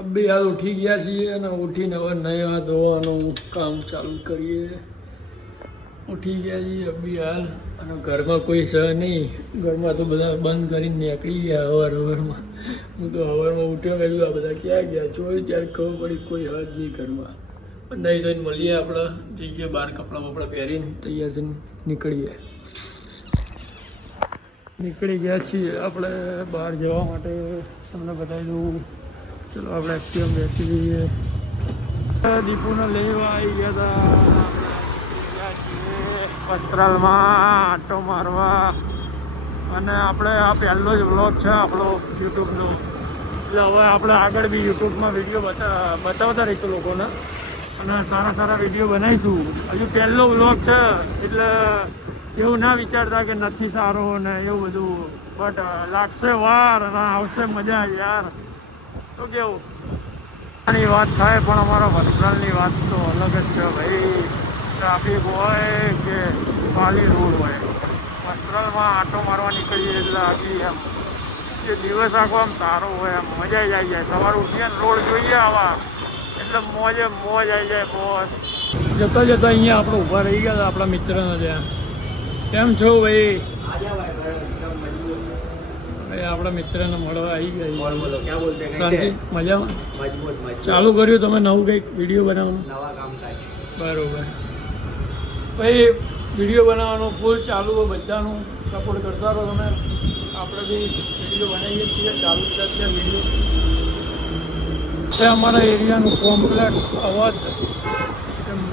અબી હાલ ઉઠી ગયા છીએ અને ઉઠીને હવે નયા ધોવાનું કામ ચાલુ કરીએ. ઉઠી ગયા છીએ અબી હાલ અને ઘરમાં કોઈ છે નહીં. ઘરમાં તો બધા બંધ કરીને નીકળી ગયા હવારમાં. હું તો હવારમાં ઉઠ્યો ગયું આ બધા ક્યાં ગયા જોયું ત્યારે ખબર પડી કોઈ હદ નહીં ઘરમાં. પણ નહીં થઈને મળીએ આપણે જઈએ બહાર કપડાં બપડા પહેરીને તૈયાર થઈને નીકળી ગયા છીએ આપણે બહાર જવા માટે. તમને બતાવી દઉં. ચલો આપણે એક્ટિવા બેસી જઈએ. દીપુને લેવા આવી ગયા હતા વસ્ત્રાલમાં આટો મારવા. અને આપણે આ પહેલો જ વ્લોગ છે આપણો યુટ્યુબનો. એટલે હવે આપણે આગળ બી યુટ્યુબમાં વિડીયો બતાવતા રહીશું લોકોને અને સારા સારા વિડીયો બનાવીશું. હજુ પહેલો વ્લોગ છે એટલે એવું ના વિચારતા કે નથી સારો ને એવું બધું. બટ લાગશે વાર અને આવશે મજા યાર. શું કેવું? આની વાત થાય પણ અમારા વસ્ત્રાલની વાત તો અલગ જ છે ભાઈ. ટ્રાફિક હોય કે ખાલી રોડ હોય, વસ્ત્રાલમાં આટો મારવા નીકળીએ એટલે આખી એમ એ દિવસ આખો આમ સારો હોય એમ મજા આવી જાય. સવારે ઉઠીએ ને રોડ જોઈએ આવા એટલે મોજે મોજ આવી જાય બોસ. જતા જતા અહીંયા આપણે ઊભા રહી ગયા હતા આપણા મિત્રના ત્યાં. કેમ છો ભાઈ? આપણા મિત્રને મળવા આવી ગયા. શાંતિ મજામાં? ચાલુ કર્યું તમે નવું કંઈક વિડીયો બનાવવાનું? બરોબર ભાઈ. વિડીયો બનાવવાનું ફૂલ ચાલુ હોય બધાનું. સપોર્ટ કરતા રહો તમે. આપણે બી વિડીયો બનાવીએ છીએ. ચાલુ છે વિડીયો. છે અમારા એરિયાનું કોમ્પ્લેક્સ અવધ.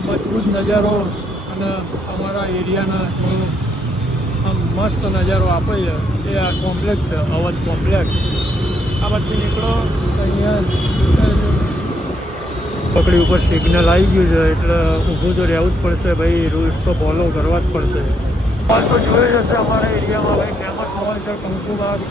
મજબૂત નજારો અને અમારા એરિયાના જો આમ મસ્ત નજારો આપે છે એ આ કોમ્પ્લેક્સ છે અવધ કોમ્પ્લેક્સ. આ બાજુ નીકળો અહીંયા પકડી ઉપર સિગ્નલ આવી ગયું છે એટલે ઊભું તો રહેવું જ પડશે ભાઈ. રૂલ્સ તો ફોલો કરવા જ પડશે. તો જોઈ જશે અમારા એરિયામાં ભાઈ ફેમસ મોલ છે કંકુબાગ.